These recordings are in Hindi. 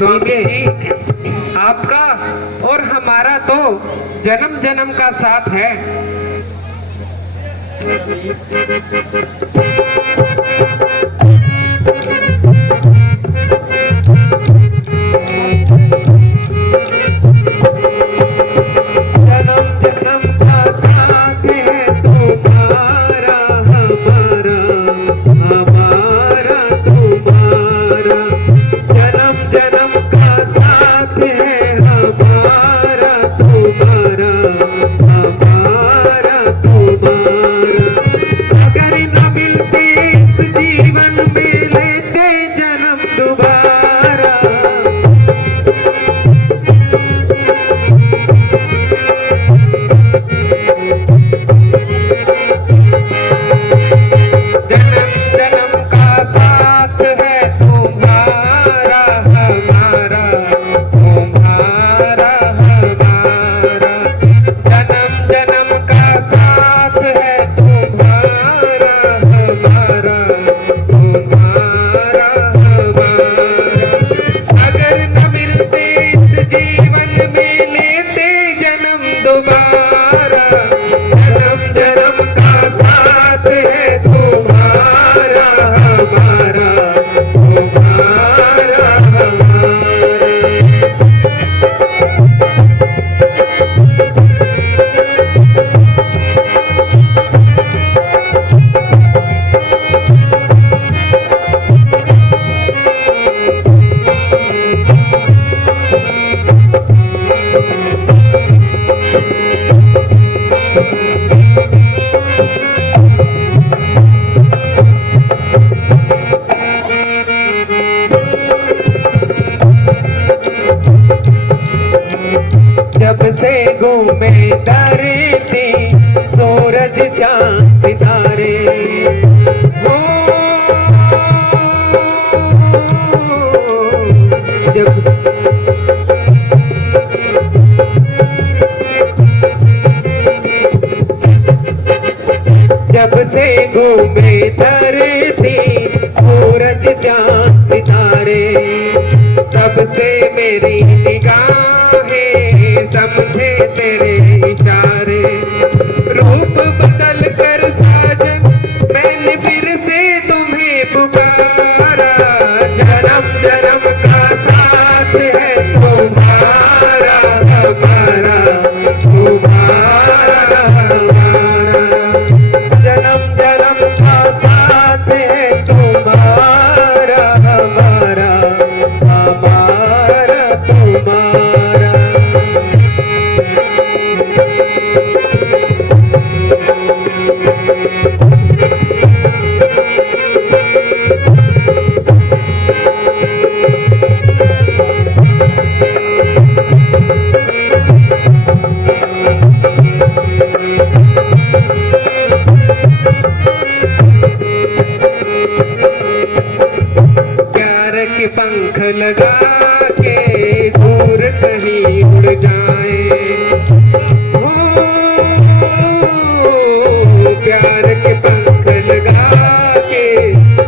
स्वामी जी, आपका और हमारा तो जन्म जन्म का साथ है। जब से घूमे धरती सूरज चांद सितारे, हो जब से घूमे धरती सूरज चांद सितारे, तब से मेरी निगाहें समझे तेरे इशारे। रूप बदल कर साजन मैंने फिर से तुम्हें पुकारा। जन्म जन्म का साथ है तुम्हारा हमारा, तुम्हारा हमारा। जन्म जन्म का साथ है तुम्हारा हमारा, हमारा तुम्हारा। के पंख लगा के दूर कहीं उड़ जाए, हो प्यार के पंख लगा के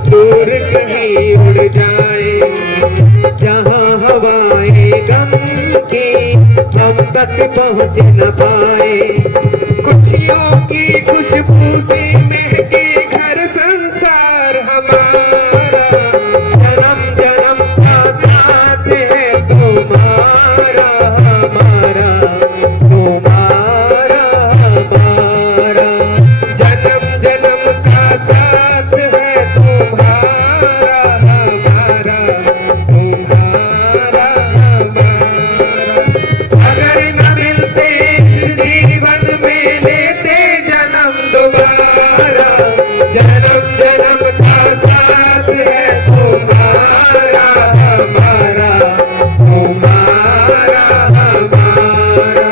दूर कहीं उड़ जाए। जहाँ हवाएं गम की हम तक पहुँच न पाए, खुशियों की खुशबू से महके घर संसार हमारा। साथ है तुम्हारा हमारा, तुम्हारा हमारा। जन्म जन्म का साथ है तुम्हारा हमारा, तुम्हारा हमारा। अगर न मिलते इस जीवन में लेते जन्म दोबारा। जन्म जन्म का साथ है तुम्हारा हमारा, तुम्हारा हमारा।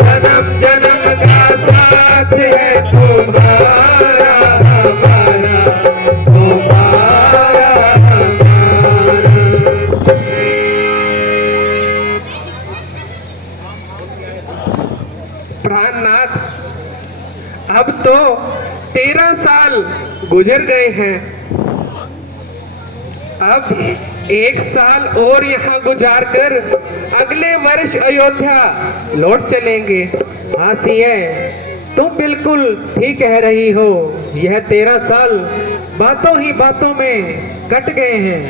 जन्म जन्म का साथ है तुम्हारा हमारा, तुम्हारा हमारा। प्राणनाथ, अब तो 13 साल गुजर गए हैं। अब एक साल और यहाँ गुजार कर अगले वर्ष अयोध्या लौट चलेंगे। हाँ सिए, तुम बिल्कुल ठीक कह रही हो। यह 13 साल बातों ही बातों में कट गए हैं।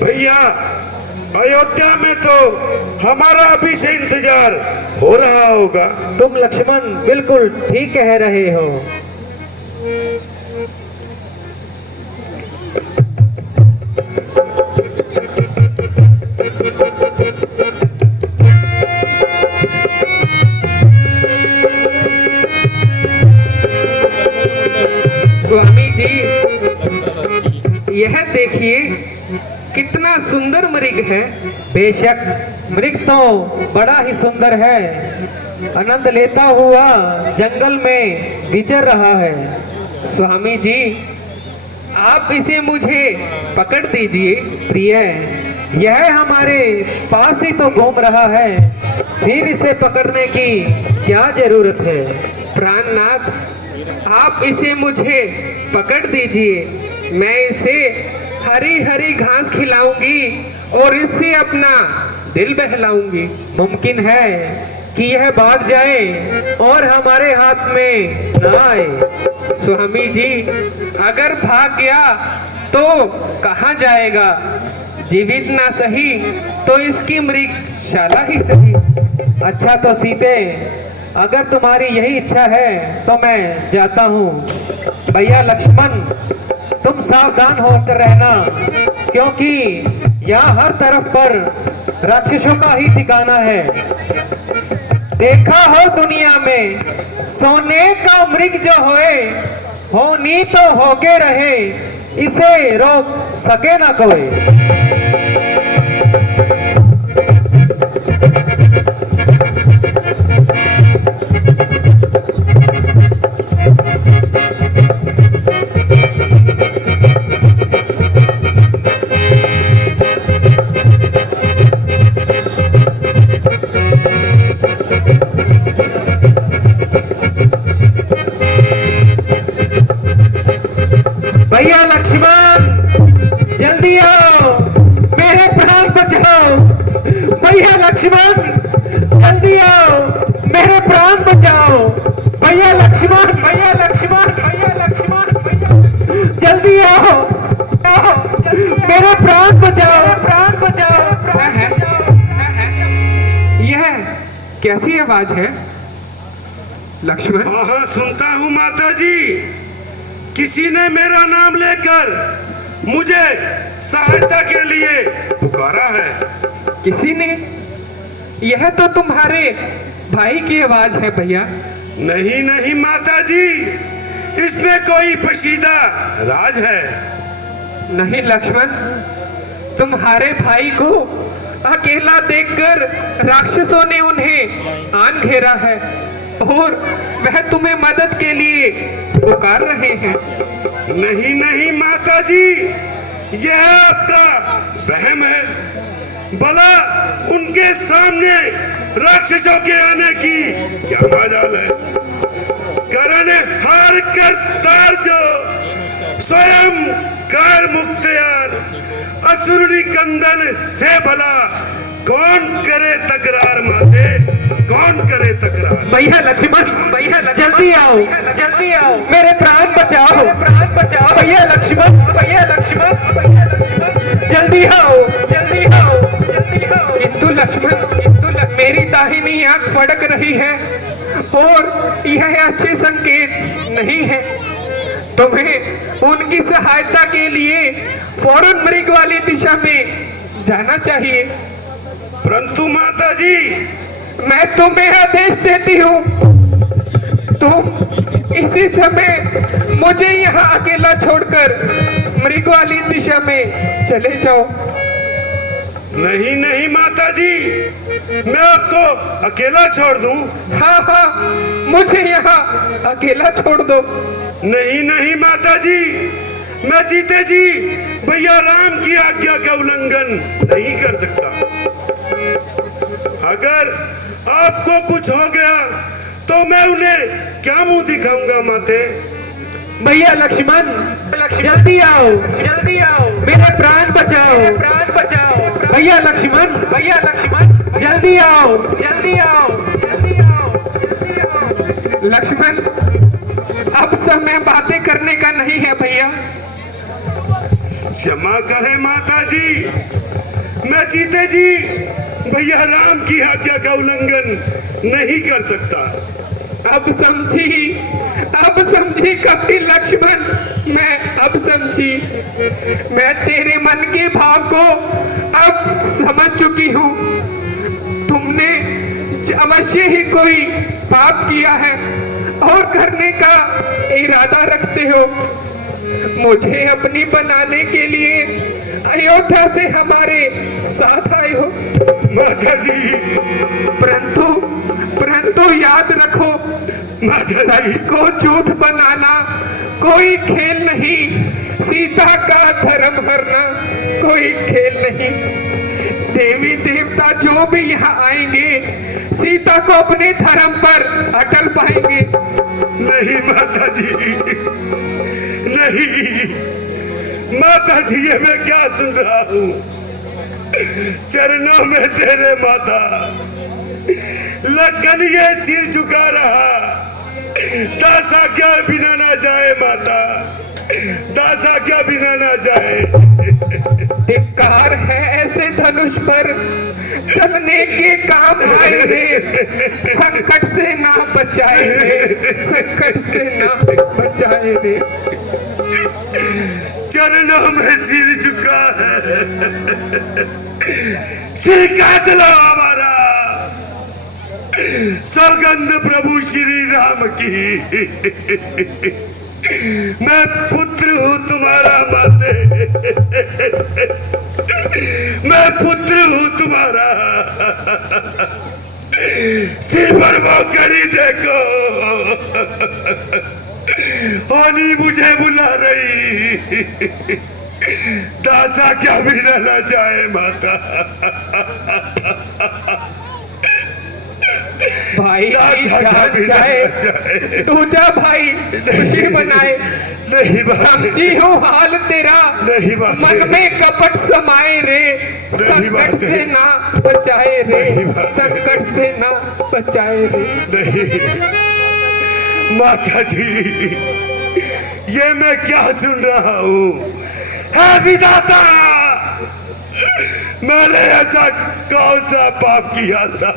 भैया, अयोध्या में तो हमारा अभी से इंतजार हो रहा होगा। तुम लक्ष्मण बिल्कुल ठीक कह रहे हो। स्वामी जी, यह देखिए कितना सुंदर मृग है। बेशक मृग तो बड़ा ही सुंदर है, आनंद लेता हुआ जंगल में विचर रहा है। स्वामी जी, आप इसे मुझे पकड़ दीजिए। प्रिय, यह हमारे पास ही तो घूम रहा है, फिर इसे पकड़ने की क्या जरूरत है। प्राणनाथ, आप इसे मुझे पकड़ दीजिए। मैं इसे हरी हरी घास खिलाऊंगी और इससे अपना दिल बहलाऊंगी। मुमकिन है कि यह भाग जाए और हमारे हाथ में न आए। स्वामी जी, अगर भाग गया तो कहाँ जाएगा? जीवित ना सही तो इसकी मृगशाला ही सही। अच्छा तो सीते, अगर तुम्हारी यही इच्छा है तो मैं जाता हूँ। भैया लक्ष्मण, तुम सावधान होकर रहना, क्योंकि यहाँ हर तरफ पर राक्षसों का ही ठिकाना है। देखा हो दुनिया में सोने का मृग जो होए, होनी तो होके रहे, इसे रोक सके ना कोई। भैया लक्ष्मण, जल्दी आओ, मेरे प्राण बचाओ। भैया लक्ष्मण, जल्दी आओ, मेरे प्राण बचाओ। भैया लक्ष्मण, भैया लक्ष्मण, भैया लक्ष्मण, भैया जल्दी आओ, आओ, मेरे प्राण बचाओ, प्राण बचाओ, प्राण बचाओ। यह कैसी आवाज है लक्ष्मण? हाँ हाँ, सुनता हूँ माता जी। किसी ने मेरा नाम लेकर मुझे सहायता के लिए पुकारा है। किसी ने? यह तो तुम्हारे भाई की आवाज है भैया। नहीं नहीं माता जी, इसमें कोई पोशीदा राज है। नहीं लक्ष्मण, तुम्हारे भाई को अकेला देखकर राक्षसों ने उन्हें आन घेरा है और वह तुम्हें मदद के लिए पुकार रहे हैं। नहीं नहीं माता जी, यह आपका वहम है। भला उनके सामने राक्षसों के आने की क्या मजाल है। करण हार कर तार जो स्वयं कर मुख्तियार, असुरी कंदन से भला कौन करे तकरार माते, कौन करे तकरार। भैया लक्ष्मण, भैया जल्दी आओ, जल्दी आओ, मेरे प्राण बचाओ, प्राण बचाओ। भैया लक्ष्मण, भैया लक्ष्मण, भैया लक्ष्मण, जल्दी आओ, जल्दी आओ, जल्दी आओ। किंतु मेरी दाहिनी आंख फड़क रही है और यह अच्छे संकेत नहीं है। तुम्हें उनकी सहायता के लिए फौरन मृग वाली दिशा में जाना चाहिए। परंतु माता जी, मैं तुम्हें आदेश देती हूँ, तुम इसी समय मुझे यहाँ अकेला छोड़कर मृग वाली दिशा में चले जाओ। नहीं नहीं माता जी, मैं आपको अकेला छोड़ दूं? हाँ हाँ, मुझे यहाँ अकेला छोड़ दो। नहीं नहीं माता जी, मैं जीते जी भैया राम की आज्ञा का उल्लंघन नहीं कर सकता। अगर आपको कुछ हो गया तो मैं उन्हें क्या मुंह दिखाऊंगा माते। भैया लक्ष्मण, जल्दी आओ, जल्दी आओ, मेरे प्राण भैया लक्ष्मण जल्दी आओ जल्दी आओ जल्दी आओ जल्दी आओ। लक्ष्मण, अब समय बातें करने का नहीं है भैया। क्षमा करें माता जी, मैं जीते जी भैया राम की आज्ञा का उल्लंघन नहीं कर सकता। अब समझी कपटी लक्ष्मण, मैं अब समझी। मैं तेरे मन के भाव को अब समझ चुकी हूँ। तुमने अवश्य ही कोई पाप किया है और करने का इरादा रखते हो। मुझे अपनी बनाने के लिए अयोध्या से हमारे साथ आए हो। माता जी, परंतु याद रखो, माता सच जी, को झूठ बनाना कोई खेल नहीं, सीता का धर्म हरना कोई खेल नहीं। देवी देवता जो भी यहाँ आएंगे सीता को अपने धर्म पर अटल पाएंगे। नहीं माता जी, नहीं माता जी, ये मैं क्या सुन रहा हूँ। चरणों में तेरे माता, लखन ये सिर झुका रहा। दास आज्ञा बिना ना जाए माता, दास आज्ञा बिना ना जाए। धिक्कार है ऐसे धनुष पर चलने के काम आए रे। संकट से ना बचाए रे, संकट से ना बचाए रे। चरणों में सिर झुका है, सिर काट लो हमारा। सौगंध प्रभु श्री राम की, मैं पुत्र हूँ तुम्हारा माते, मैं पुत्र हूँ तुम्हारा। सिर पर वो कड़ी देखो, होनी मुझे बुला रही। दासा क्या भी ना जाए माता। भाई जान जाए, तू जा भाई, खुशी मनाए। नहीं बात, समझी हूँ हाल तेरा, नहीं बात, मन में कपट समाए रे। संकट से ना बचाए रे, संकट से ना बचाए रे। नहीं माता जी, ये मैं क्या सुन रहा हूँ। है विधाता, मैंने ऐसा कौन सा पाप किया था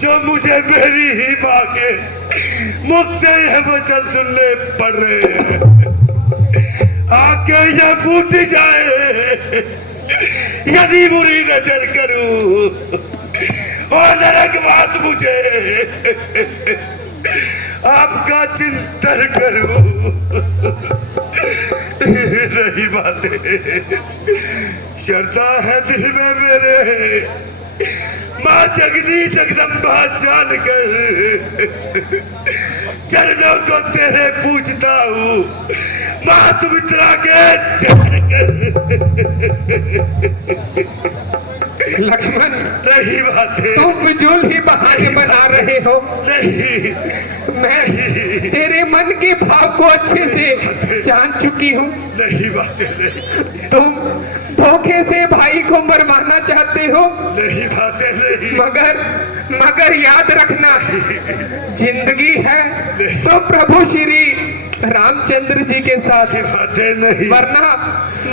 जो मुझे मेरी ही माँ के मुख से यह वचन सुनने पड़ रहे हैं। आके यह फूट जाए यदि बुरी नजर करूं और नरकवास मुझे आपका चिंतन करूं। रही बातें श्रद्धा है दिल में मेरे, माँ जगनी जगदम्बा जानकर चरणों को तेरे पूजता हूँ। माँ सुमित्रा के जानकर। लक्ष्मण, रही बातें, तुम फिजूल ही बहाने बना रहे हो। नहीं, मैं तेरे मन के भाव को अच्छे से जान चुकी हूँ। नहीं बातें, नहीं, तुम धोखे से भाई को मरवाना चाहते हो। नहीं बातें, नहीं, मगर याद रखना, जिंदगी है तो प्रभु श्री रामचंद्र जी के साथ, बातें नहीं, वरना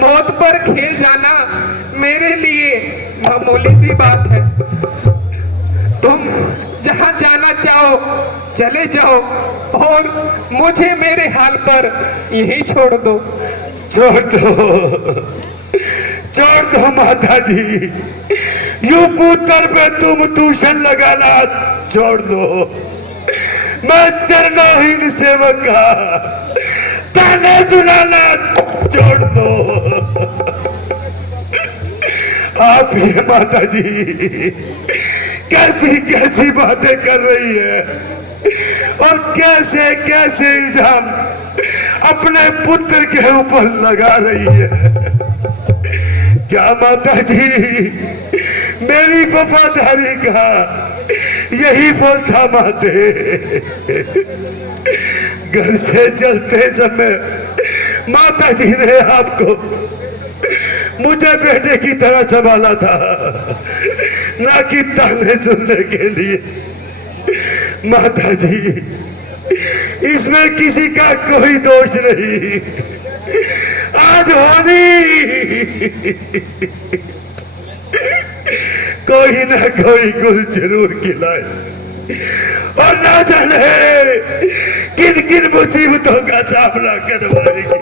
मौत पर खेल जाना मेरे लिए मामूली सी बात है। तुम जहां जाना चाहो चले जाओ और मुझे मेरे हाल पर यही छोड़ दो। छोड़ दो माता जी, यूं पुत्र पे तुम दूषण लगाना छोड़ दो। मैं चरणोहीन सेवक का ताने सुनाना छोड़ दो। आप ये माता जी कैसी कैसी बातें कर रही है और कैसे कैसे इल्जाम अपने पुत्र के ऊपर लगा रही है। क्या माता जी मेरी वफादारी का यही फल था माते। घर से चलते समय माता जी ने आपको मुझे बेटे की तरह संभाला था, ना कि ताने सुनने के लिए। माता जी, इसमें किसी का कोई दोष नहीं। आज होली कोई ना कोई गुल जरूर खिलाए, और ना जाने किन किन मुसीबतों का सामना करवाएगी।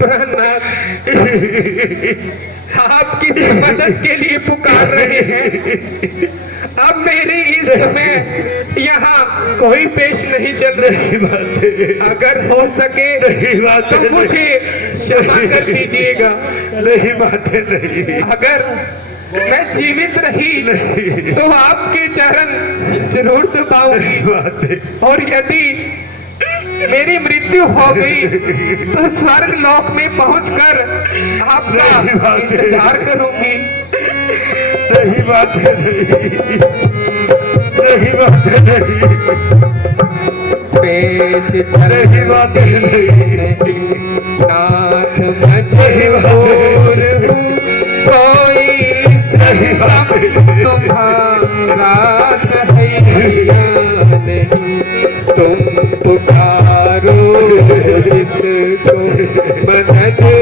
प्रहलाद, आप किसी मदद के लिए पुकार रहे हैं। अब मेरे इस समय यहाँ कोई पेश नहीं चल रही। अगर हो सके तो मुझे क्षमा कर दीजिएगा। नहीं माते, नहीं। अगर मैं जीवित रही तो आपके चरण जरूर दबाऊंगी, और यदि मेरी मृत्यु हो गई तो स्वर्ग लोक में पहुंचकर आपका इंतजार करूंगी। नहीं बात है, नहीं बात है, नहीं पेश नहीं बात है, नहीं नाथ मजबूर हूँ, कोई सितम तुम्हारा सहारा नहीं। तुम पुकारो जिसको मदद के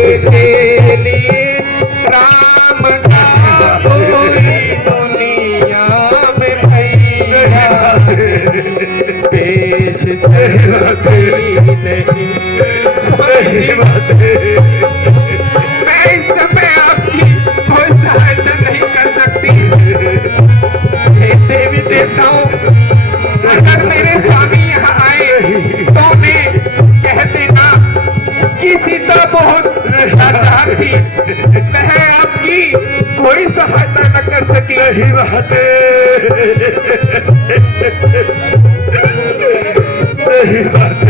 लिए, राम का कोई दुनिया में भैया पेश नहीं। मैं इस समय आपकी कोई सहायता नहीं कर सकती। हे देवी देवताओं, अगर मेरे स्वामी यहाँ आए तो उन्हें कह देना कि सीता बहुत लाचार थी, वह आपकी कोई सहायता न कर सकी। नहीं बात नहीं बात।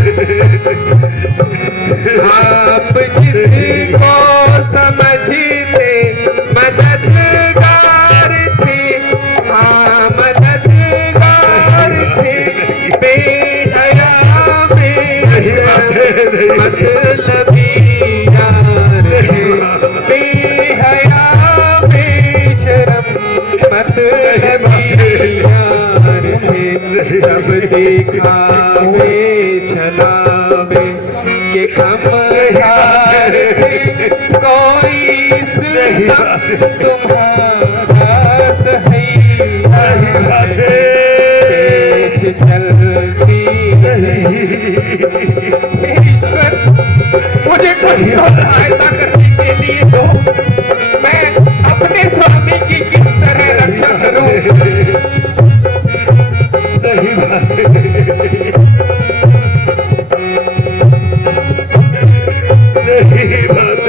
आप जिसको समझते मददगार थे, हाँ मददगार थे, बेहया मतलबी यार थे, बेहया बेशरम मतलबी यार थे। सब दिखावे छलावे के कमहार थे, कोई सितम तुम्हारा सहारा पेश चलती नहीं। ईश्वर, मुझे कुछ तो सहायता करने के लिए दो। मैं अपने स्वामी की किस तरह रक्षा करूं? नहीं बात नहीं बात।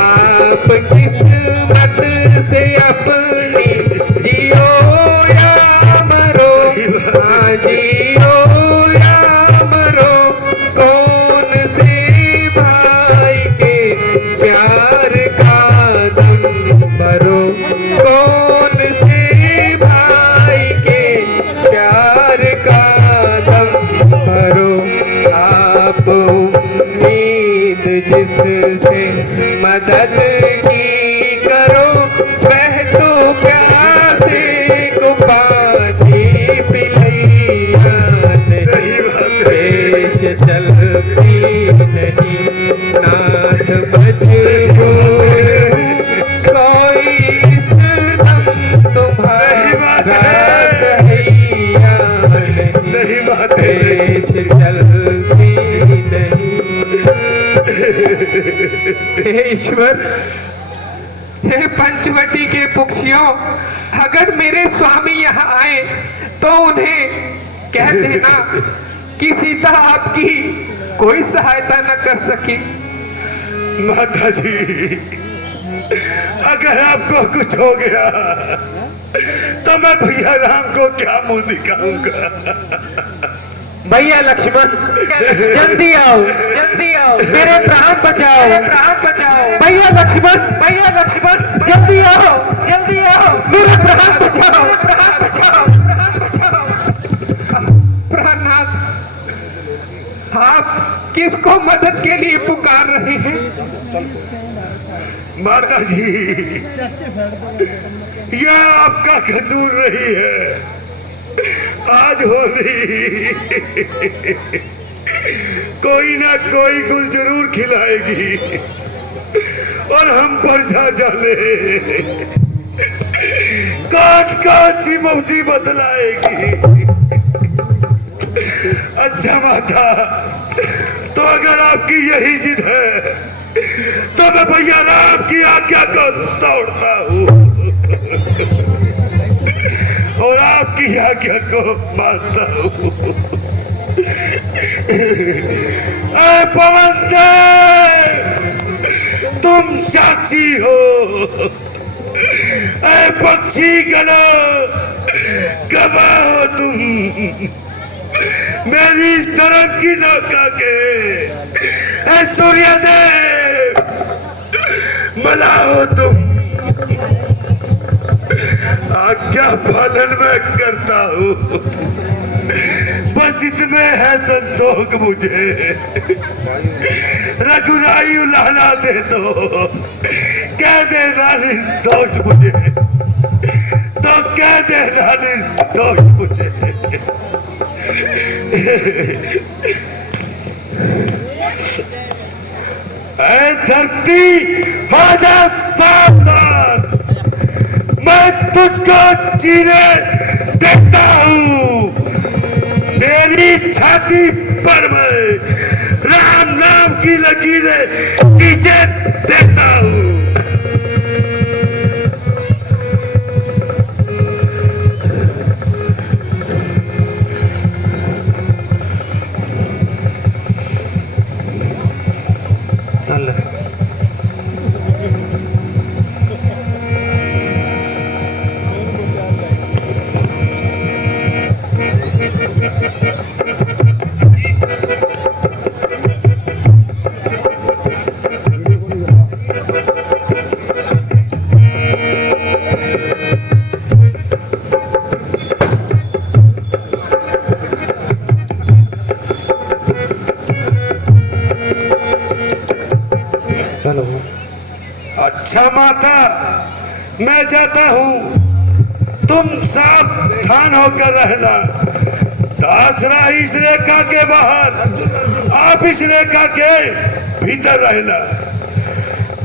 आप किस्मत से अपनी जियो या मरो, हाँ जियो या मरो, कौन से भाई के प्यार का दम भरो, कौन से भाई के प्यार का दम भरो। आप उम्मीद जिससे मदद की करो, वह तो प्यासे को पानी पिलैया नहीं। पेश चलती नहीं, नाथ मजबूर कोई सितम तुम्हारा सहारा नहीं। पेश चलती नहीं। हे ईश्वर, हे पंचवटी के पुक्षियों, अगर मेरे स्वामी यहाँ आए तो उन्हें कह देना कि सीता आपकी कोई सहायता न कर सकी। माता जी, अगर आपको कुछ हो गया तो मैं भैया राम को क्या मुंह दिखाऊंगा? भैया लक्ष्मण, जल्दी आओ, जल्दी आओ, मेरे प्राण बचाओ, मेरे प्राण बचाओ। भैया लक्ष्मण, जल्दी आओ, जल्दी आओ, मेरे प्राण बचाओ। किसको मदद के लिए पुकार रहे हैं? माता जी, यह आपका कसूर नहीं है। आज होली कोई ना कोई गुल जरूर खिलाएगी और हम पर जा जाने कौन सी मुसीबत लाएगी। अच्छा माता, तो अगर आपकी यही जिद है तो मैं भैया राम की आज्ञा को तोड़ता हूँ और आपकी आज्ञा को मानता हूँ। पवन देव, तुम साक्षी हो। पक्षी गलो, गवाह हो तुम। मेरी इस तरफ की नौका के सूर्यदेव, मला हो तुम। आज्ञा पालन मैं करता हूँ, बस इतने है संतोष मुझे। रघुराई उलाहना दे दो, कह दे नानी दोष मुझे, तो कह दे नानी दोष मुझे। ऐ धरती हो जा सावधान, मैं तुझको जीने देता हूँ। तेरी छाती पर मैं राम नाम की लकीरें खींचे देता हूँ। अच्छा माता, मैं जाता हूँ, तुम सावधान होकर रहना। दासरा इस रेखा के बाहर, आप इस रेखा के भीतर रहना।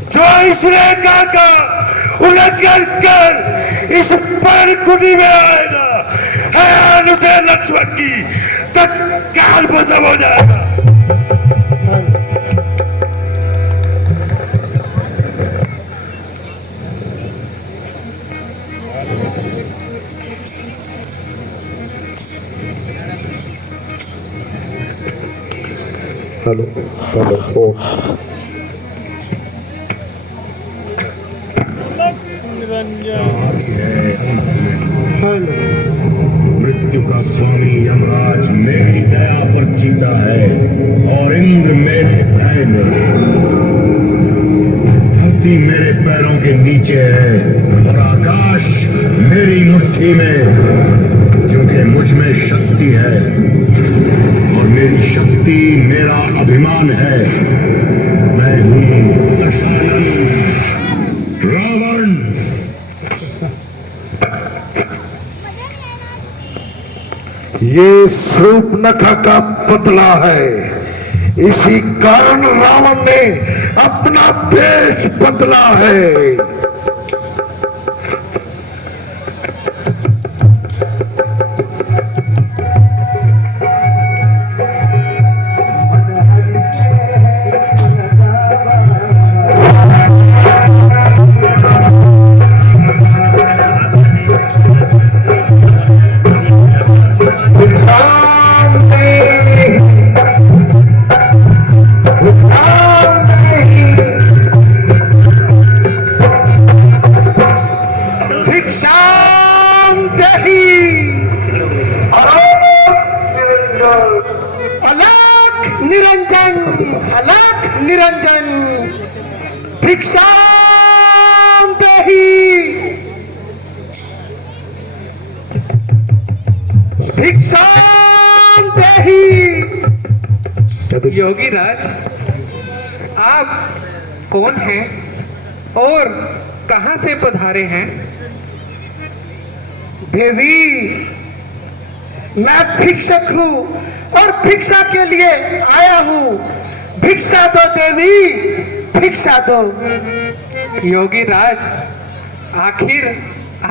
जो इस रेखा का उल्लंघन कर इस पर कुटी में आएगा, है उसे लक्ष्मण की तत्काल भस्म हो जाएगा। हेलो हेलो फोन मृत्यु का स्वामी यमराज मेरी दया पर जीता है और इंद्र मेरे भय में। धरती मेरे पैरों के नीचे है और आकाश मेरी मुट्ठी में, क्योंकि मुझ में शक्ति है और मेरी शक्ति मेरा अभिमान है। मैं हूं दशानन रावण। ये शूर्पणखा का पुतला है, इसी कारण रावण ने अपना वेश बदला है। निरंजन भिक्षा देहि, भिक्षा देहि। योगी राज, आप कौन हैं और कहां से पधारे हैं? देवी, मैं भिक्षक हूँ और भिक्षा के लिए आया हूँ। भिक्षा दो देवी, भिक्षा दो। योगी राज, आखिर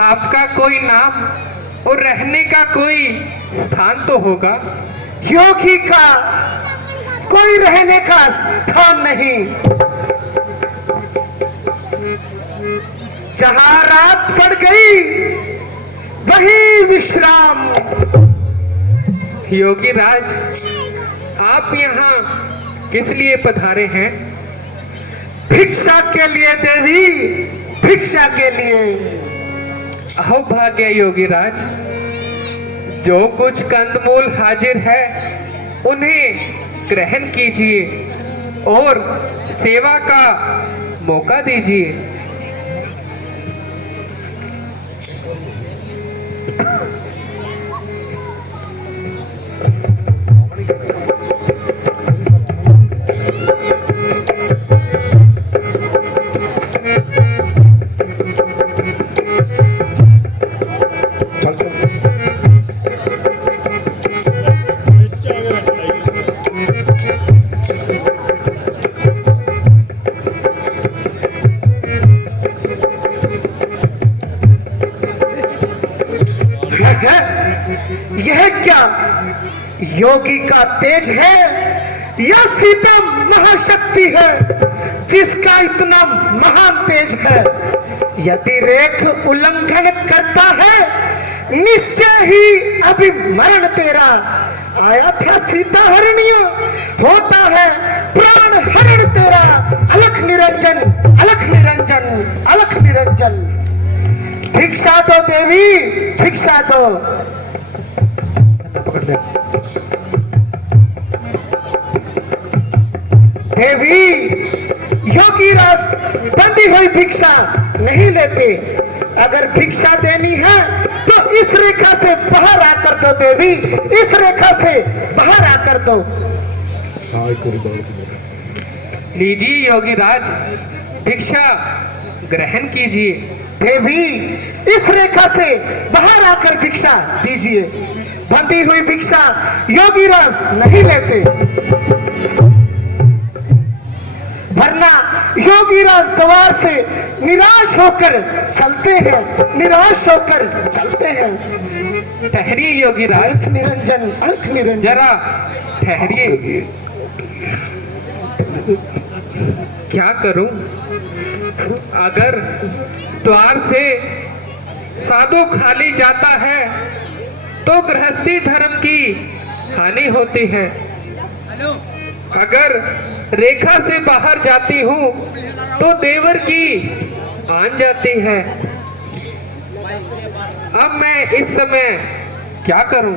आपका कोई नाम और रहने का कोई स्थान तो होगा? योगी का कोई रहने का स्थान नहीं। जहां रात पड़ गई वहीं विश्राम। योगी राज, आप यहाँ किस लिए पधारे हैं? भिक्षा के लिए देवी, भिक्षा के लिए। अहो भाग्य योगी राज, जो कुछ कंदमूल हाजिर है उन्हें ग्रहण कीजिए और सेवा का मौका दीजिए। यह क्या योगी का तेज है या सीता महाशक्ति है जिसका इतना महान तेज है? यदि रेख उल्लंघन करता है निश्चय ही अभी मरण तेरा। आया था सीता हरणियों, होता है प्राण हरण तेरा। अलख निरंजन, अलख निरंजन, अलख निरंजन। भिक्षा दो देवी, भिक्षा दो। पकड़ ले। देवी, योगी रस बंधी हुई भिक्षा नहीं लेते। अगर भिक्षा देनी है तो इस रेखा से बाहर आकर दो देवी, इस रेखा से बाहर आकर दो। लीजिए योगी राज, भिक्षा ग्रहण कीजिए। देवी, इस रेखा से बाहर आकर भिक्षा दीजिए। बंधी हुई भिक्षा योगी रस नहीं लेते, वरना योगी राज द्वार से निराश होकर चलते हैं, निराश होकर चलते हैं। ठहरिए योगी राज, अलख निरंजन, अलख निरंजन। जरा ठहरिए। क्या करूं? अगर द्वार से साधु खाली जाता है तो गृहस्थी धर्म की हानि होती है। अगर रेखा से बाहर जाती हूँ तो देवर की आन जाती है। अब मैं इस समय क्या करूं?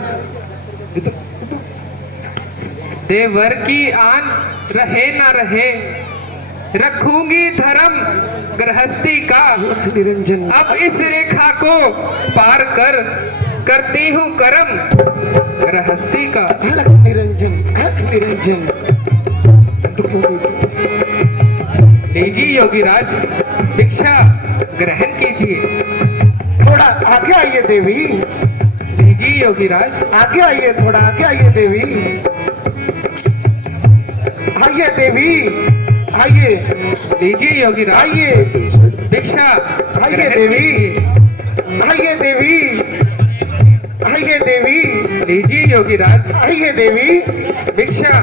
देवर की आन रहे ना रहे, रखूंगी धर्म गृहस्थी का। निरंजन, अब इस रेखा को पार कर करती हूँ कर्म गृहस्थी का। अलख निरंजन, अलख निरंजन। लीजिए योगी राज, भिक्षा ग्रहण कीजिए। थोड़ा आगे आइए देवी, लीजिए योगी राज। आगे आइए, थोड़ा आगे आइए देवी। आइए देवी, आइए, लीजिए योगी राज, आइए, भिक्षा आइए ग्रहण देवी। कीजिए। आइए देवी, आइए देवी, लीजिए योगी राज, आइए देवी। भिक्षा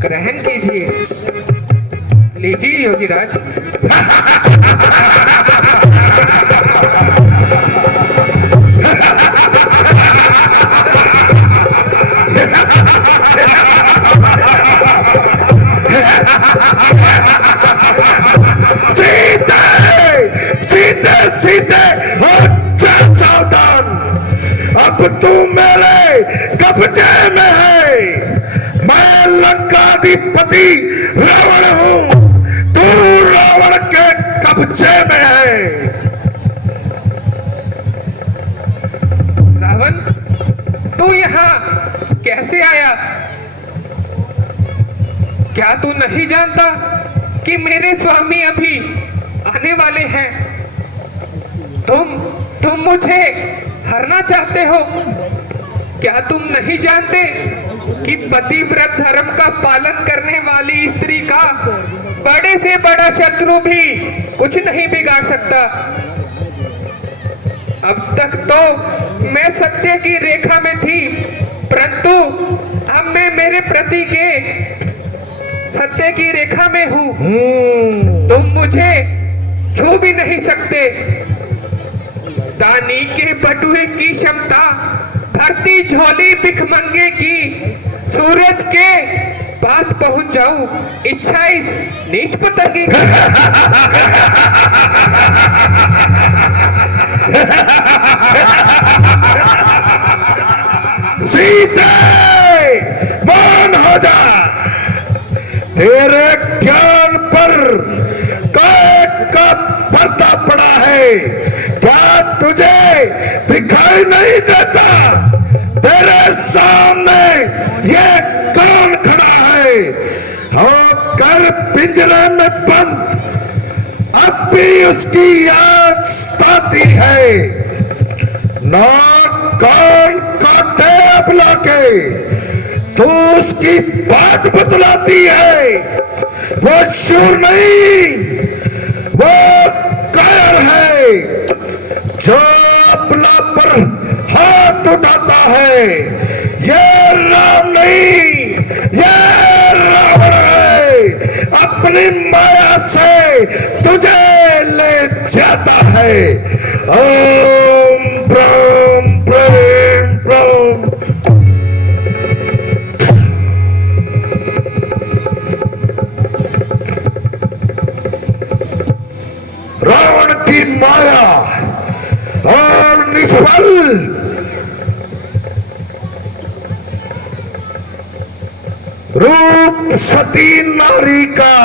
ग्रहण कीजिए। लीजिए योगी राज। सीधे सीधे हो जा सावधान। अब तू मेरे कब्जे में है। मैं लंकाधिपति रावण हूँ, तू रावण के कब्जे में है। रावण, तू यहाँ कैसे आया? क्या तू नहीं जानता कि मेरे स्वामी अभी आने वाले हैं? तुम मुझे हरना चाहते हो? क्या तुम नहीं जानते कि पतिव्रत धर्म का पालन करने वाली स्त्री का बड़े से बड़ा शत्रु भी कुछ नहीं बिगाड़ सकता? अब तक तो मैं सत्य की रेखा में थी, परंतु अब मैं मेरे प्रति के सत्य की रेखा में हूँ। तुम मुझे छू भी नहीं सकते। दानी के बटुए की क्षमता भरती झोली भिखमंगे की, सूरज के पास पहुंच जाऊं, इच्छा इस नीच पतंगी की। सीते मौन हो जा। तेरे ज्ञान पर का पर्दा पड़ा है। क्या तुझे दिखाई नहीं देता? तेरे सामने ये कौन खड़ा है? होकर पिंजरे में बंद, अब भी उसकी याद सताती है। ना कौन काटे बुला के तू उसकी बात बतलाती है। वो शूर नहीं, वो कायर है जो अपना पर हाथ उठाता है। ये राम नहीं, ये रावण है। अपनी माया से तुझे ले जाता है। ओम ब्रह्म ब्रह्म ब्रह्म। रावण की माया और निष्फल रूप सती नारी का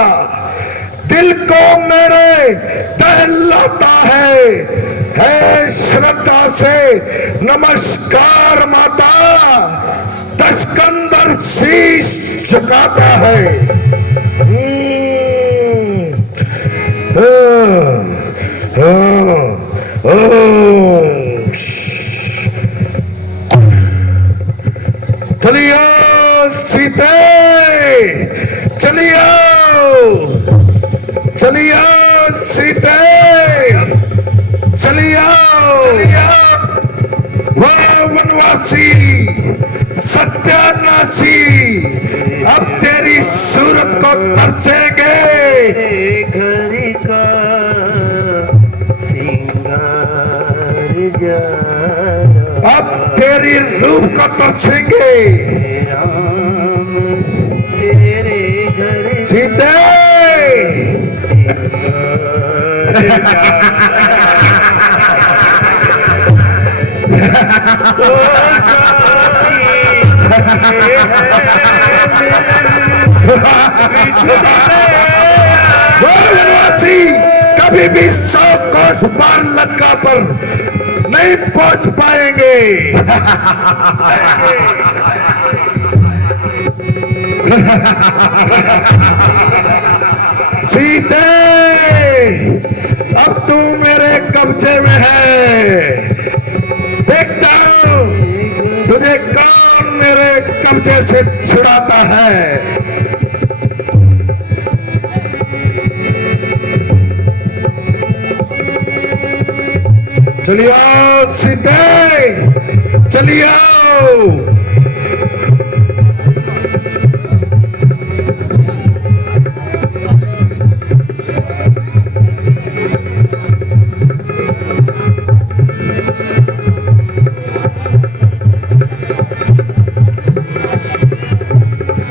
दिल को मेरे दहलाता है श्रद्धा से नमस्कार माता। दशकंदर शीश झुकाता है। चलियो सीते, चलियो चलियो सीते, चलियो वो वनवासी सत्यानाशी अब तेरी सूरत को तरसेंगे। घर का सिंगार जाना, अब तेरी रूप को तरसेंगे। राम तेरे घर सीते वनवासी कभी भी 100 कोस पार लंका पर नहीं पहुंच पाएंगे। सीते अब तू मेरे कब्जे में है। देखता हूं तुझे कौन मेरे कब्जे से छुड़ाता है। चलिए सीते, चलिए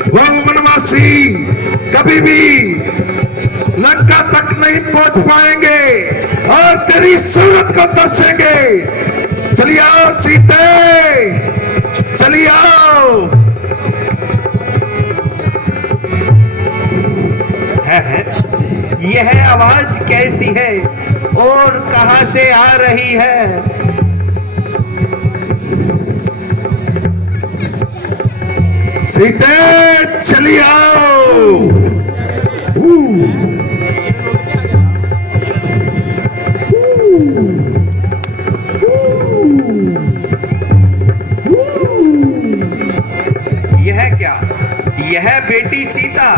वो वनवासी कभी भी लंका तक नहीं पहुंच पाएंगे और तेरी सूरत को तरसेंगे। चलिए आओ सीते, चलिए आओ। यह आवाज कैसी है और कहां से आ रही है? सीते चली आओ। यह क्या? यह बेटी सीता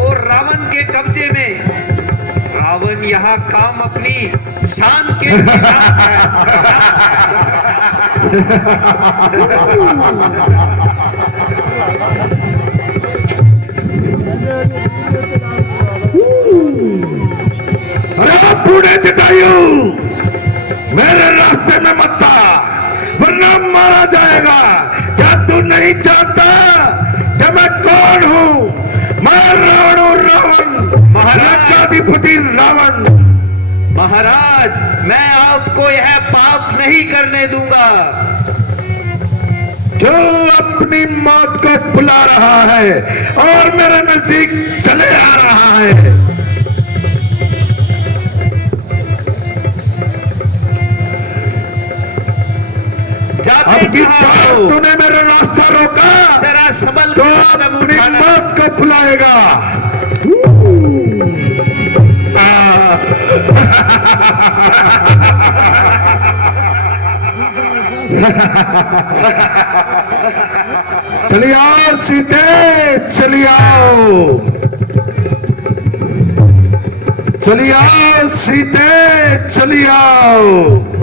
और रावण के कब्जे में। रावण यहाँ काम अपनी शान के खिलाफ अरे बूढ़े जटायु, मेरे रास्ते में मत आ, वरना मारा जाएगा। क्या तू नहीं जानता कि मैं कौन हूँ? मैं रावण हूँ, रावण, लंकाधिपति रावण। महाराज, मैं आपको यह पाप नहीं करने दूंगा। जो अपनी मौत को बुला रहा है और मेरे नजदीक चले आ रहा है, अब किस बार तूने मेरा रास्ता रोका जरा संभल तो अपनी मौत को बुलाएगा। चलिए आओ सीते, चलिए आओ, चलिए आओ सीते, चलिए आओ।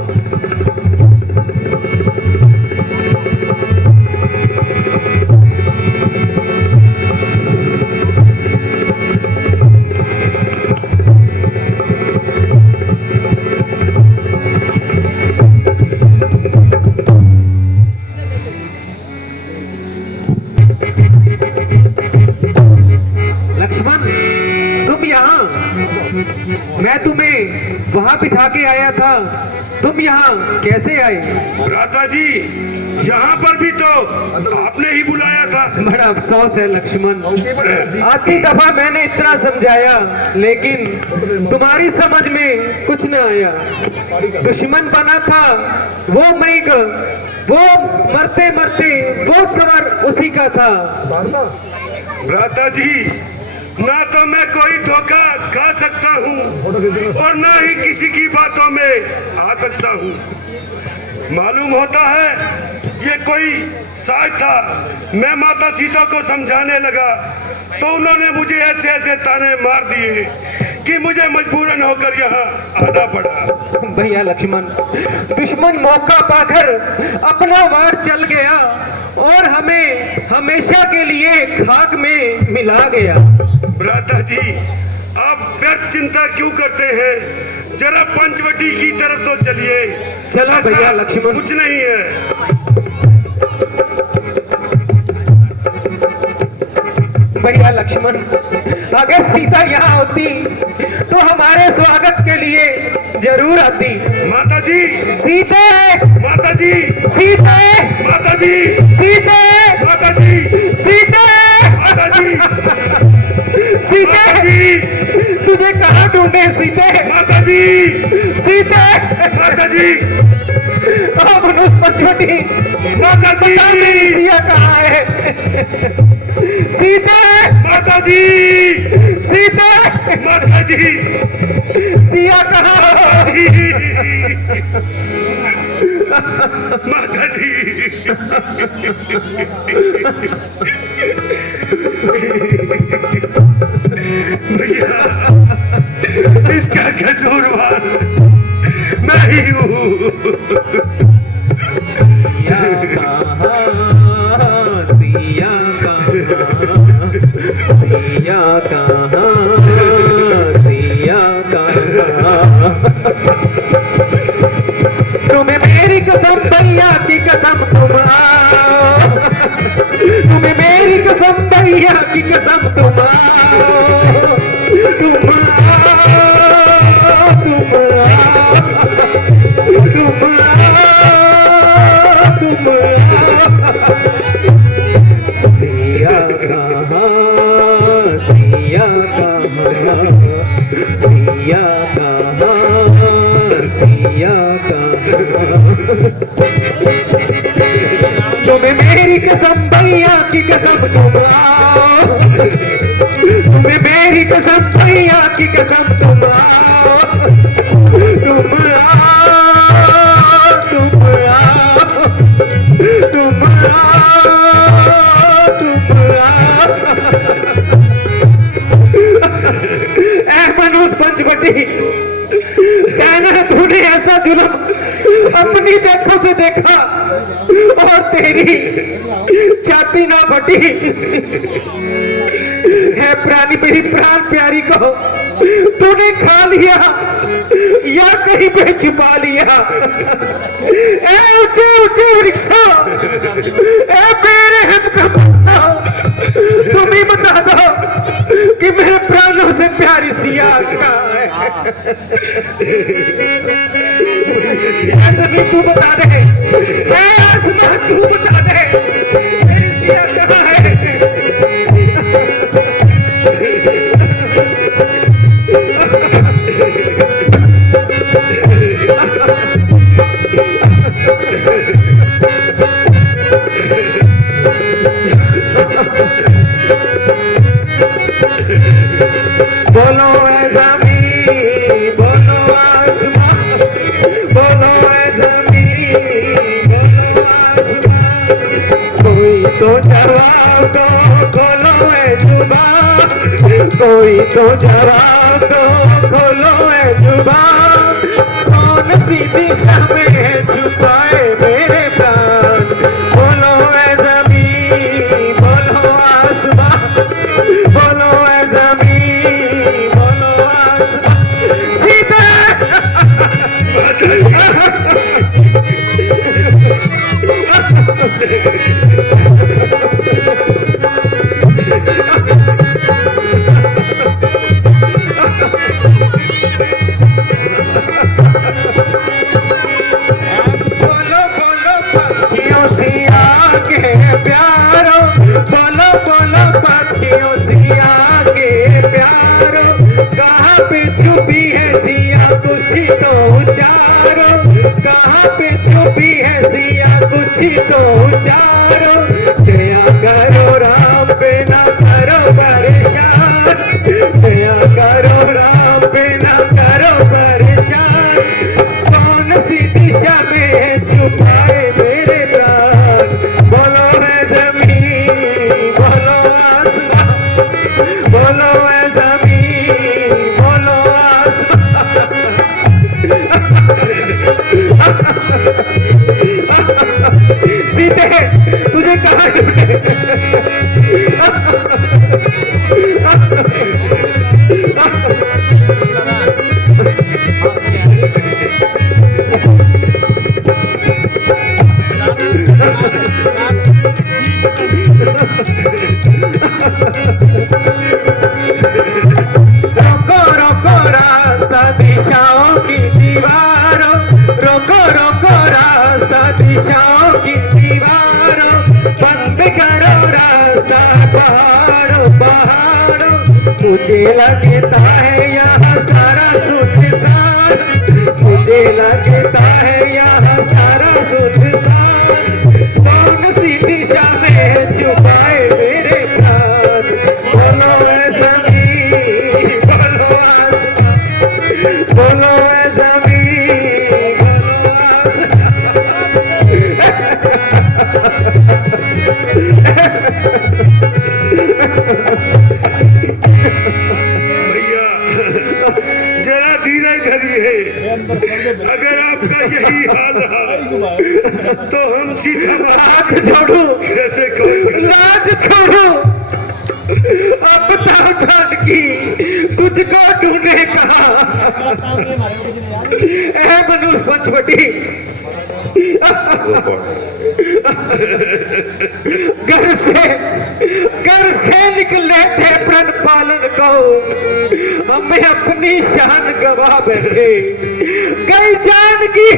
मैं तुम्हें वहां बिठा के आया था, तुम यहाँ कैसे आए? भ्राता जी, यहाँ पर भी तो आपने ही बुलाया था। बड़ा अफसोस है लक्ष्मण, आधी दफा मैंने इतना समझाया लेकिन तुम्हारी समझ में कुछ न आया। दुश्मन बना था वो मृग, वो मरते मरते वो सवर उसी का था। भ्राता जी, ना तो मैं कोई धोखा खा सकता हूँ और ना ही किसी की बातों में आ सकता हूँ। मालूम होता है ये कोई साज था। मैं माता सीता को समझाने लगा तो उन्होंने मुझे ऐसे ऐसे ताने मार दिए कि मुझे मजबूरन होकर यहाँ आना पड़ा। भैया लक्ष्मण, दुश्मन मौका पाकर अपना वार चल गया और हमें हमेशा के लिए खाक में मिला गया। भ्राता जी, आप व्यर्थ चिंता क्यों करते हैं? जरा पंचवटी की तरफ तो चलिए। चलो भैया लक्ष्मण। कुछ नहीं है। भैया लक्ष्मण, अगर सीता यहाँ होती तो हमारे स्वागत के लिए जरूर आती। माता जी, सीते, माता जी, सीते, माता जी, सीते, माता जी, सीते, माता जी, सीते, तुझे कहाँ ढूंढे सीते? माता जी, सीते, माता जी, अब उस पंचवटी माता जी, मेरी सिया कहाँ है? सीते, माता जी, सीते, माता जी, सिया कहाँ है? माता जी, भैया, इसका कसूरवार मैं ही हूँ। सिया कहाँ, सिया कहाँ, सिया कहाँ, सिया कहाँ? तुम्हें मेरी कसम, भैया की कसम, तुम आओ। तुम्हें मेरी कसम, भैया की कसम, तुम आओ, तुम आओ, तुम आओ, तुम आओ, तुम आओ। सिया कहाँ, सिया कहाँ, सिया कहाँ, सिया कहाँ? तुम्हें मेरी कसम भैया की कसम तुम आओ, तुम्हें मेरी कसम भैया की कसम तुम आओ, तुम आओ, तुम आओ, तुम आओ, तुम आओ। ऐ मनोज पंचवटी, कहना तूने ऐसा जुल्म अपनी देखों से देखा और तेरी छाती ना फटी। है प्राणी मेरी प्राण प्यारी को तूने खा लिया या कहीं पे छुपा लिया। ए ऊंचे ऊंचे रिक्शा, ए मेरे हम का बताओ, तुम ही बता दो कि मेरे प्राणों से प्यारी सिया कहाँ है। ऐसा भी तू बता दे, ए आसमान तू बता दे मेरी सिया कहाँ है। बोलो ऐ ज़मीन, बोलो आसमान, बोलो ऐ ज़मीन, बोलो आसमान, कोई तो जवाब दो, खोलो ऐ जुबान, कोई तो जवाब दो, खोलो ऐ जुबान, कौन सी दिशा में छुपाए मेरे प्राण। बोलो ऐ ज़मीन, बोलो आसमान, बोलो ऐ ज़मीन, बोलो आसमान, सीधे बोलो बोलो पक्षियों से आगे प्यारो, बोलो बोलो पक्षियों से आगे प्यारो, कहाँ पे छुपी है सिया कुछ तो उचारो, कहाँ पे छुपी है सिया कुछ तो उचारो, दया करो राम पे ना करो परेशान, दया करो राम पे ना करो परेशान, कौन सी दिशा में छुपाए मेरे प्राण। बोलो है जमीन, बोलो आसमान, बोलो है जमीन, बोलो आसमान। सीधे तुझे कहाँ ढूंढे। रोको रोको रास्ता दिशाओं की दीवारों, रोको रोको रास्ता दिशाओं की दीवारों, बंद करो रास्ता पहाड़ों पहाड़ों, मुझे लगता है यहाँ सारा सुनसान, मुझे लगता है यहाँ सारा सुनसान, कौन सी दिशा में छुपाए मेरे प्राण। बोलो ऐ ज़मीन, बोलो आसमान, बोलो ऐ ज़मीन, बोलो आसमान। भैया जरा धीरे धरिए, अगर आपका यही हाल रहा तो हम सीधा हाथ छोड़ो, कैसे कोई लाज छोड़ो, अब बताओ जानकी तुझको ढूंढे कहाँ। ऐ मनोज पंचवटी, घर से निकले थे प्रण पालन को, हमें अपनी शान गवा बैठे, कई जानकी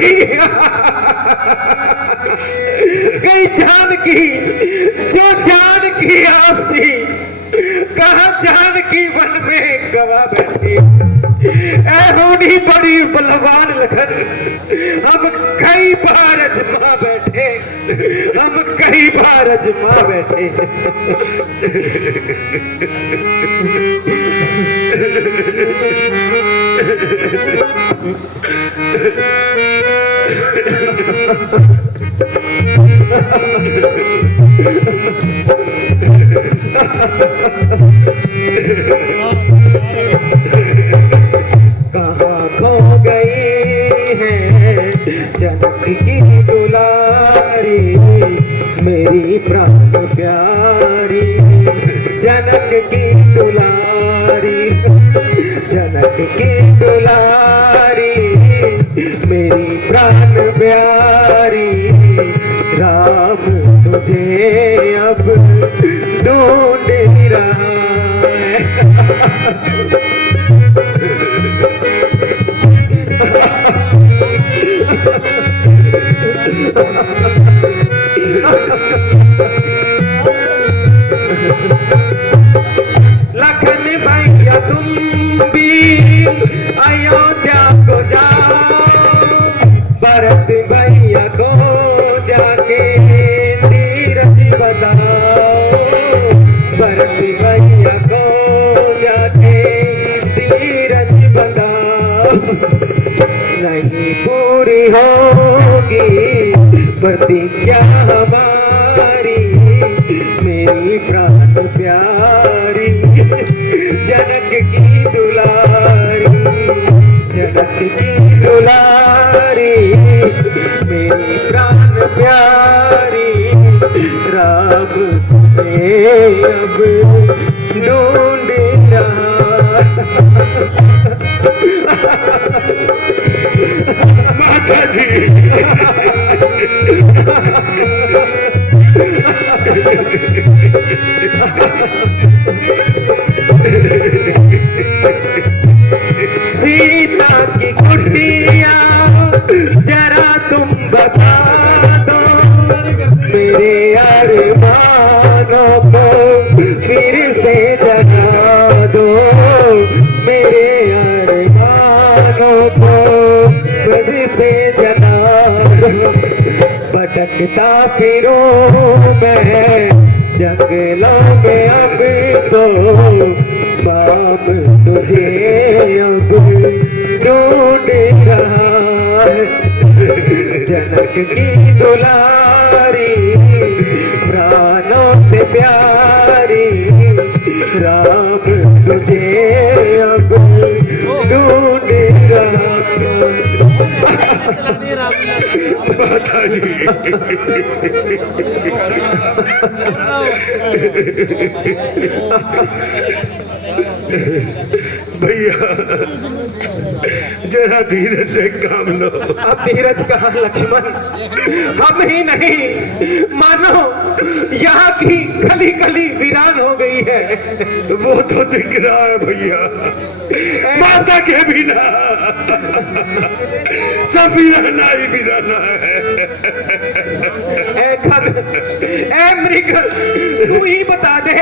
कई जानकी जो जानकी आस्ती, कहाँ जानकी वन में गवा बैठी। ऐ होनी बड़ी बलवान लखन, हम कई बार अजमा बैठे, हम कई बार अजमा बैठे। कहाँ खो गई है जनक की दुलारी, मेरी प्राण प्यारी जनक की दुलारी, जनक की दुलारी मेरी प्राण प्यारी। राम तुझे अब ढूंढ रहा है। लखन भैया तुम भी अयोध्या को जाओ, भरत भैया को जाके धीरज बताओ, भरत भैया को जाके धीरज बताओ। नहीं पूरी होगी प्रतिज्ञा हमारी, मेरी प्राण प्यारी जनक की दुलारी, जनक की दुलारी मेरी प्राण प्यारी। राम तुझे अब ढूंढ रहा। माता जी सीता की कुटिया जरा तुम बता दो, मेरे अरमानों को फिर से जगा दो, मेरे अरमानों को फिर से जगा दो। भटकता फिरूं मैं जंगलों में अब तो, बाप तुझे अब ढूंढ रहा है। जनक की दुलारी प्राणों से प्यारी, राम तुझे अब ढूंढ रहा है। माता जी भैया जरा धीरे से काम लो। अब धीरज कहा लक्ष्मण, हम ही नहीं मानो यहाँ की गली गली वीरान हो गई है। वो तो दिख रहा है भैया, माता के बिना सब वीराना ही वीराना है। ऐ खग, ऐ मृग, तू ही बता दे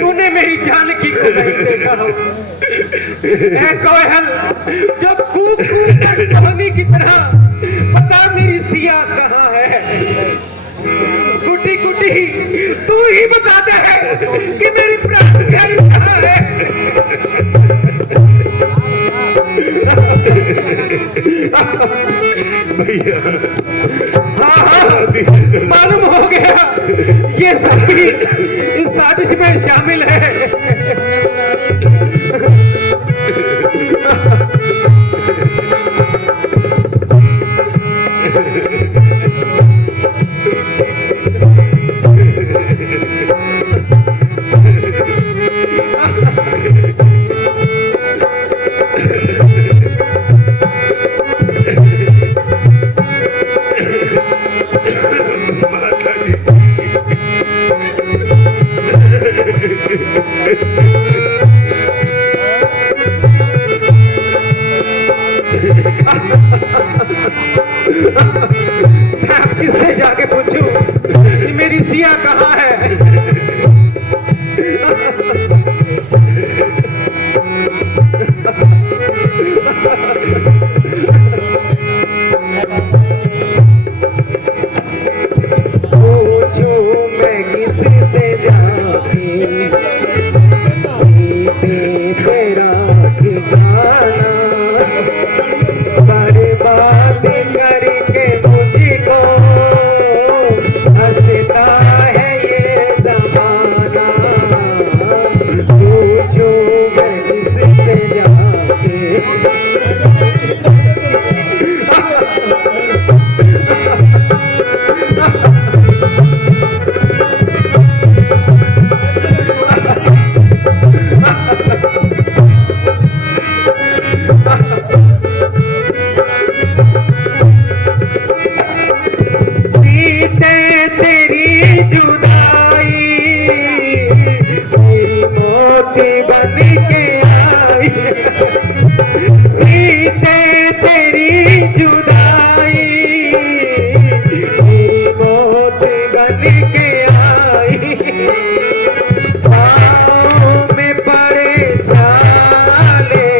तूने मेरी जानकी को नहीं देखा हो। ऐ कोयल जो कूक कूक कर कहानी की तरह पता मेरी सिया कहाँ है। कुटी कुटी तू ही बता दे कि मेरी प्राण प्यारी कहाँ है। भैया हाँ, मालूम हो गया ये सभी इस साजिश में शामिल है। माता जी तेरी जुदाई मेरी मौत बन के आई, सीते तेरी जुदाई मेरी मौत बन के आई, पाँव में पड़े छाले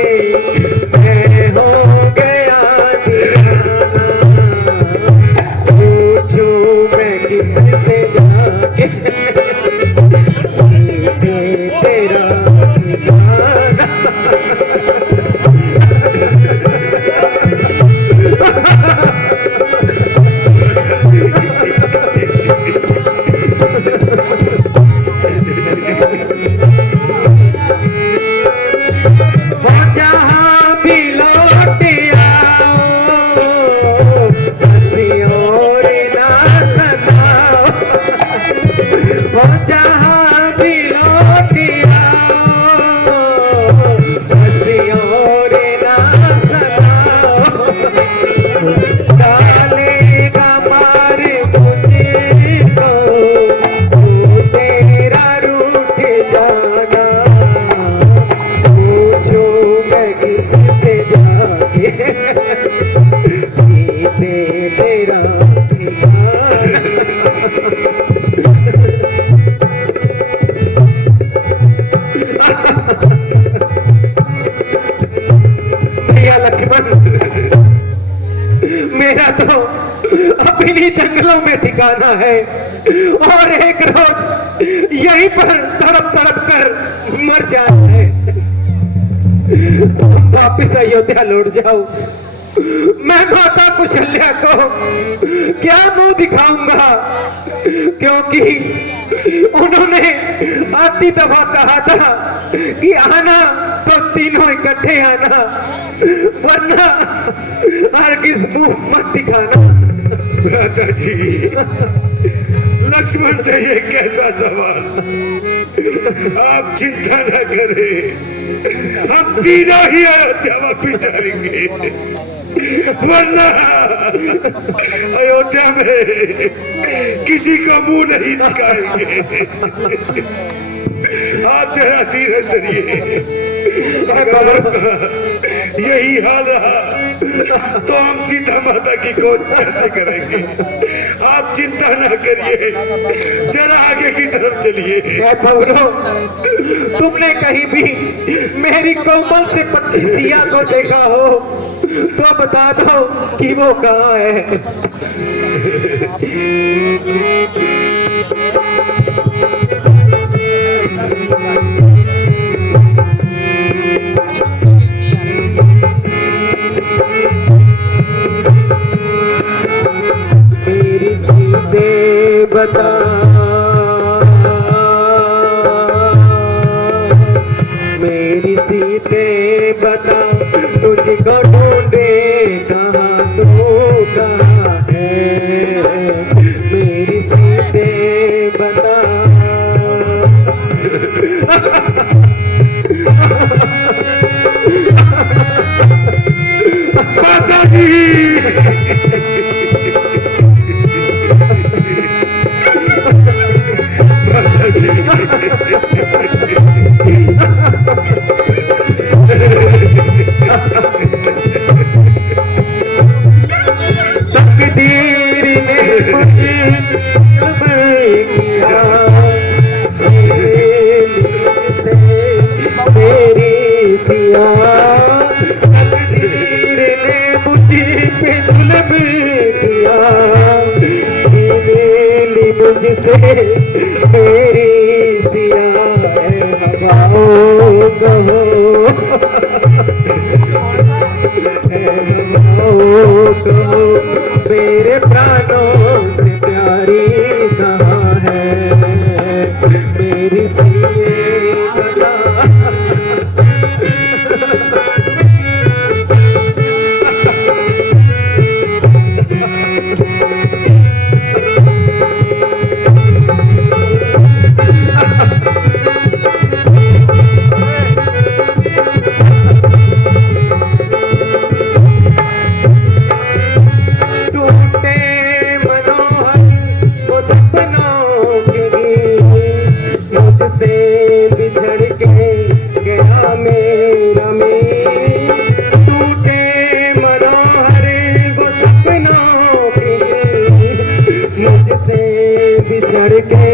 मैं हो गया दीवाना, पूछूं मैं किससे जाके सीधे तेरा ठिकाना। वो जहाँ भी लौट आओ हंसी और ना सताओ, वो जहाँ भी लौट आओ हंसी और ना सताओ, डालेगा मार मुझको तू तेरा रूठ जाना, पूछो मैं किससे जाके सीधे तेरा ठिकाना। भैया लक्ष्मण, मेरा तो अपनी जंगलों में ठिकाना है और एक रोज यहीं पर तड़प तड़प कर मर जाना है। तुम वापिस अयोध्या लौट जाओ, मैं माता कुशल्या को क्या मुंह दिखाऊंगा, क्योंकि उन्होंने आती दफा कहा था कि आना तो तीनों इकट्ठे आना, वरना हरगिज मुंह मत दिखाना। भ्राता जी, लक्ष्मण से ये कैसा सवाल? आप चिंता न करें, हम तीनों ही अयोध्या वापिस जाएंगे, वरना अयोध्या में किसी को मुंह नहीं दिखाएंगे। आप जरा धीरज धरिए, अगर आपका यही हाल रहा तो हम सीता माता की खोज कैसे करेंगे? आप चिंता ना करिए, जरा आगे की तरफ चलिए। तुमने कहीं भी मेरी कोमल से पत्नी सिया को देखा हो तो बता दो कि वो कहाँ है। मेरी सीते बता, मेरी सीते बता, तुझको ढूंढे कहाँ तू कहाँ है, मेरी सीते बता। माता जी, माता जी, तकदीर ने मुझे किया, मुझसे मेरी सिया, तकदीर ने मुझे पे जुल्म किया, छीने ली मुझसे मेरी सिया, हवाओं कहो कहो मेरे प्राणों से प्यारी कहाँ है, मेरी सीए बता। मुझसे बिछड़ के गया मेरा मीत, टूटे मनोहर वो सपनों की नींद, मुझसे बिछड़ के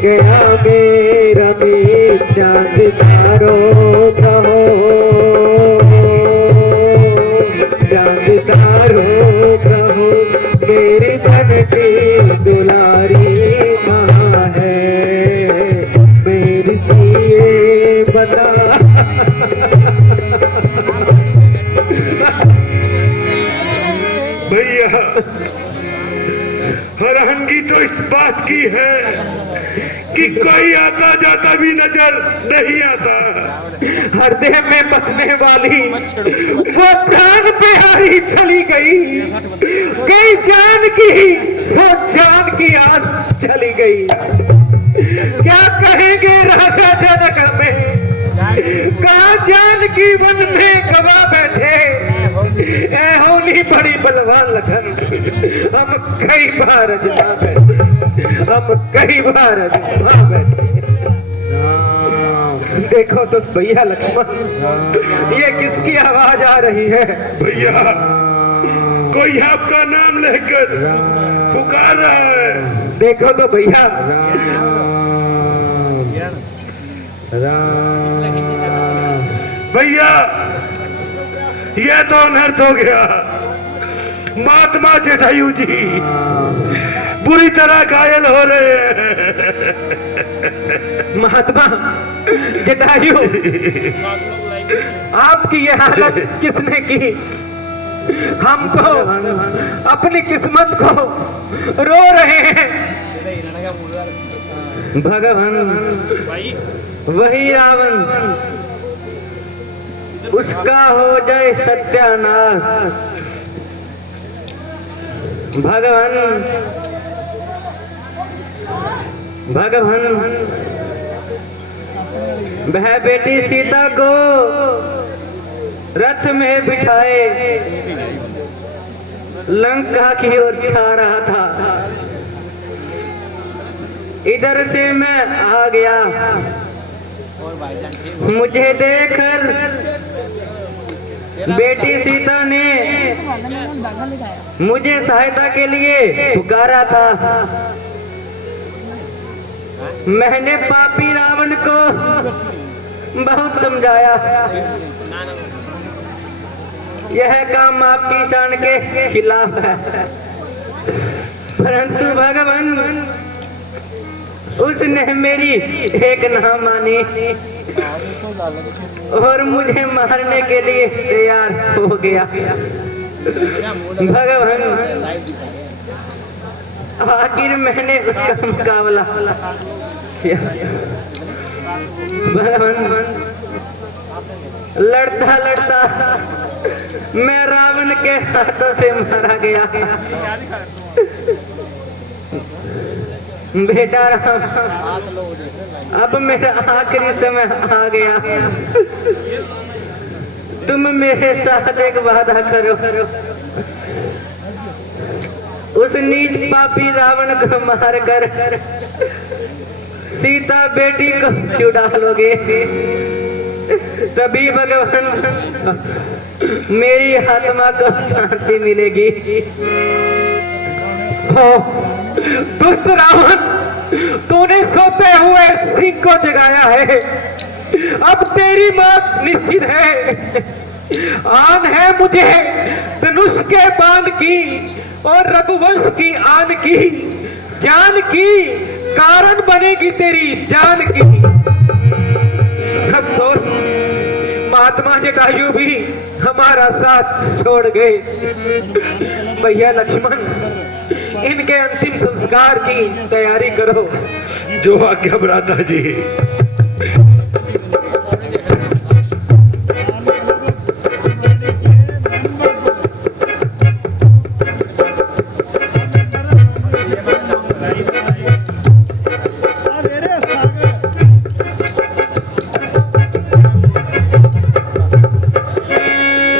गया मेरा मीत, चांद तारों का हो, चांद तारों का हो, मेरी जनती दुलारी कहाँ है, मेरी सीए बता। भैया हैरानगी तो इस बात की है कि कोई आता जाता भी नजर नहीं आता। हृदय में बसने वाली वो प्राण प्यारी चली गई, गई जान की वो जान की आस चली गई। क्या कहेंगे राजा जनक में, कहा जान की वन में गवा बैठे, ऐ होली बड़ी बलवान लखन, हम कई बार अजमा बैठे, हम कई बार अजमा बैठे। देखो तो भैया लक्ष्मण, ये किसकी आवाज आ रही है? भैया कोई आपका नाम लेकर पुकार रहा है। देखो तो भैया, भैया ये तो अनर्थ हो गया। महात्मा जटायु जी बुरी तरह घायल हो रहे हैं। महात्मा जटायु, आपकी ये हालत किसने की? हमको अपनी किस्मत को रो रहे हैं। भगवान वही रावण, उसका हो जाए सत्यानाश। भगवान भगवान वह बेटी सीता को रथ में बिठाए लंका की ओर जा रहा था। इधर से मैं आ गया, मुझे देखकर बेटी सीता ने मुझे सहायता के लिए पुकारा था। मैंने पापी रावण को बहुत समझाया, यह काम आपकी शान के खिलाफ है, परंतु भगवान उसने मेरी एक ना मानी और मुझे मारने के लिए तैयार हो गया। भगवान आखिर मैंने उसका मुकाबला किया। भगवान लड़ता लड़ता मैं रावण के हाथों से मारा गया। बेटा राम, अब मेरा आखिरी समय आ गया, तुम मेरे साथ एक वादा करो, उस नीच पापी रावण को मारकर सीता बेटी को छुड़ा लोगे, तभी भगवान मेरी आत्मा को शांति मिलेगी। दुष्ट रावण, तूने सोते हुए सिंह को जगाया है, अब तेरी मौत निश्चित है। आन है मुझे धनुष के बाण की और रघुवंश की आन की, जान की कारण बनेगी तेरी जान की। अफसोस महात्मा जटायु भी हमारा साथ छोड़ गए। भैया लक्ष्मण, इनके अंतिम संस्कार की तैयारी करो। जो आज्ञा भ्राता जी।